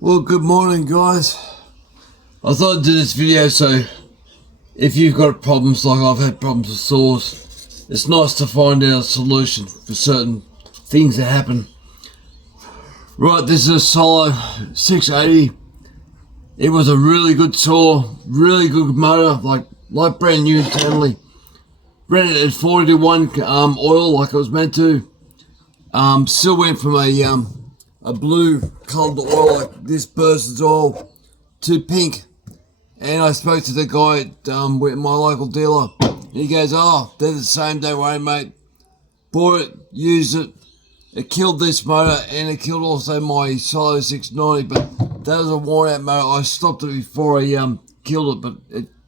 Well, good morning, guys. I thought I'd do this video so if you've got problems like I've had problems with sores, it's nice to find out a solution for certain things that happen. Right, this is a Solo 680. It was a really good saw, really good motor, like brand new internally. Ran it at 40 to 1 oil like it was meant to. Still went from a blue coloured oil like this person's oil to pink. And I spoke to the guy at with my local dealer. And he goes, "Oh, they're the same, don't worry, mate. Bought it, used it. It killed this motor and it killed also my Solo 690, but that was a worn out motor. I stopped it before I killed it, but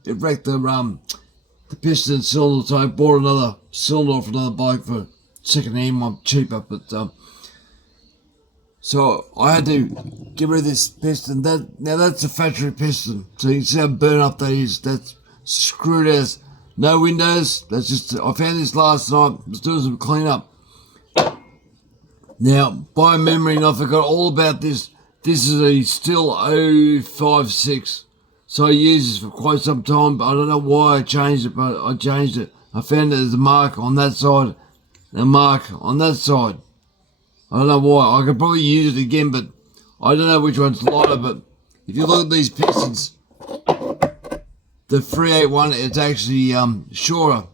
it wrecked the piston and cylinder, so I bought another cylinder off another bike for second hand one cheaper, but so I had to get rid of this piston. Now that's a factory piston, so you can see how burnt up that is. That's screwed as. No windows. That's just, I found this last night. I was doing some cleanup. Now, by memory, and I forgot all about this. This is a Stihl 056. So I used this for quite some time, but I don't know why I changed it, but I changed it. I found there's a mark on that side, and a mark on that side. I don't know why. I could probably use it again, but I don't know which one's lighter. But if you look at these pistons, the 381, it's actually shorter.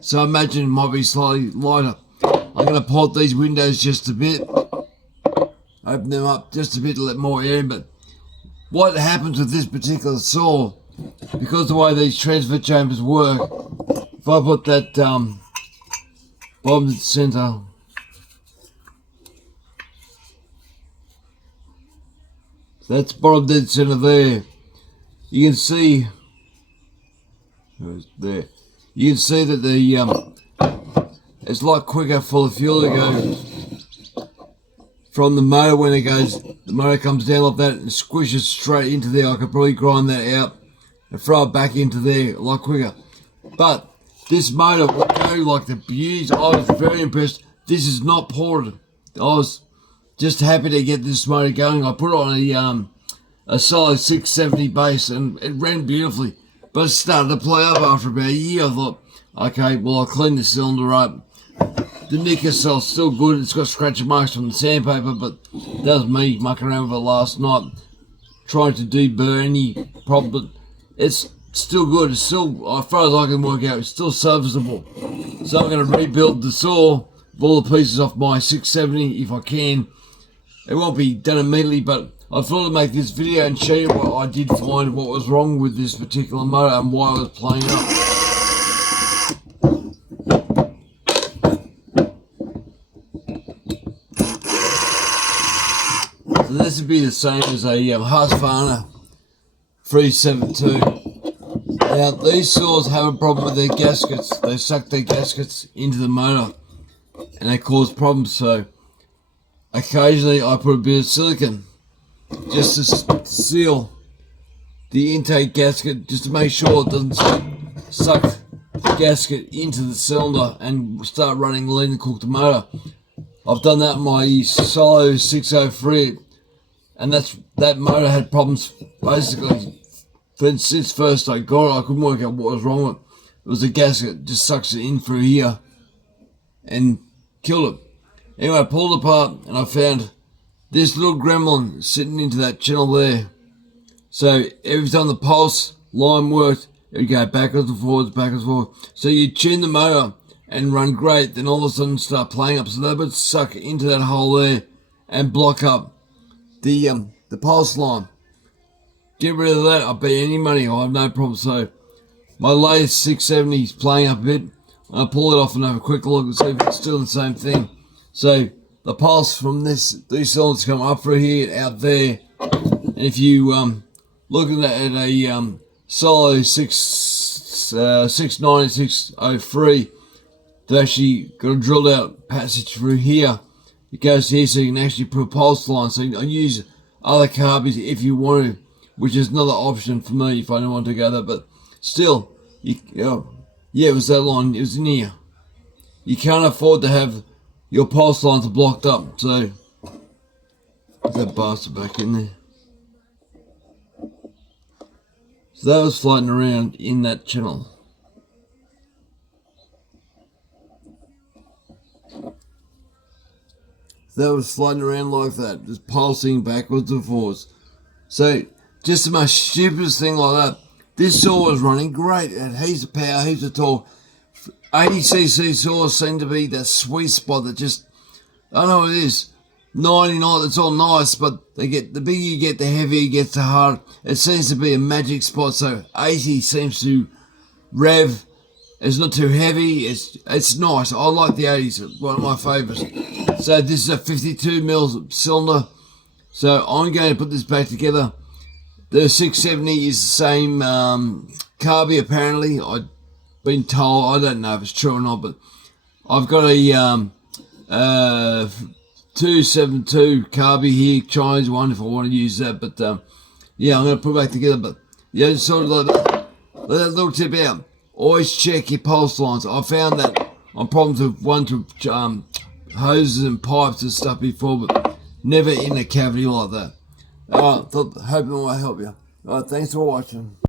So I imagine it might be slightly lighter. I'm going to port these windows just a bit. Open them up just a bit to let more air in. But what happens with this particular saw, because the way these transfer chambers work, if I put that bottom to the center, that's bottom dead center there. You can see there. You can see that the it's a lot quicker for the fuel to go from the motor when it goes. The motor comes down like that and squishes straight into there. I could probably grind that out and throw it back into there a lot quicker. But this motor will go like the beauties. I was very impressed. This is not ported. I was just happy to get this motor going. I put it on a Solo 670 base and it ran beautifully. But it started to play up after about a year. I thought, okay, well, I'll clean the cylinder up. The nick itself's still good. It's got scratch marks from the sandpaper, but that was me mucking around with it last night, trying to deburr any problem. But it's still good. It's still, as far as I can work out, it's still serviceable. So I'm going to rebuild the saw with all the pieces off my 670 if I can. It won't be done immediately, but I thought I'd make this video and show you what I did find, what was wrong with this particular motor and why I was playing up. So this would be the same as a Husqvarna 372. Now these saws have a problem with their gaskets. They suck their gaskets into the motor and they cause problems. So occasionally I put a bit of silicone just to seal the intake gasket, just to make sure it doesn't suck the gasket into the cylinder and start running lean and cook the motor. I've done that in my Solo 603, and that motor had problems basically since first I got it. I couldn't work out what was wrong with it. It was the gasket, just sucks it in through here and killed it. Anyway, I pulled it apart and I found this little gremlin sitting into that channel there. So every time the pulse line worked, it would go backwards and forwards, backwards and forwards. So you tune the motor and run great, then all of a sudden start playing up. So that would suck into that hole there and block up the pulse line. Get rid of that, I'll bet any money, I have no problem. So my latest 670 is playing up a bit. I'll pull it off and have a quick look and see if it's still the same thing. So the pulse from these cylinders come up through here, out there. And if you looking at a Solo 690, 603, they've actually got a drilled out passage through here. It goes here so you can actually put a pulse line. So you can use other carbies if you want to, which is another option for me if I don't want to go there. But still, yeah, it was that line. It was in here. You can't afford to have your pulse lines are blocked up. So put that bastard back in there. So that was floating around in that channel. That was floating around like that, just pulsing backwards and forwards. So, just the most stupidest thing like that. This saw was running great. It had heaps of power, heaps of torque. 80cc saws seem to be that sweet spot that just, I don't know what it is. 99, it's all nice, but the bigger you get, the heavier it gets, the harder. It seems to be a magic spot, so 80 seems to rev. It's not too heavy. It's nice. I like the 80s. One of my favourites. So this is a 52mm cylinder. So I'm going to put this back together. The 670 is the same carby apparently. I've been told. I don't know if it's true or not, but I've got a 272 carby here, Chinese one if I want to use that. But yeah, I'm going to put it back together. But yeah, just sort of like that. Let that little tip out. Always check your pulse lines. I found that on problems with hoses and pipes and stuff before, but never in a cavity like that. Alright, hope it might help you. Alright, thanks for watching.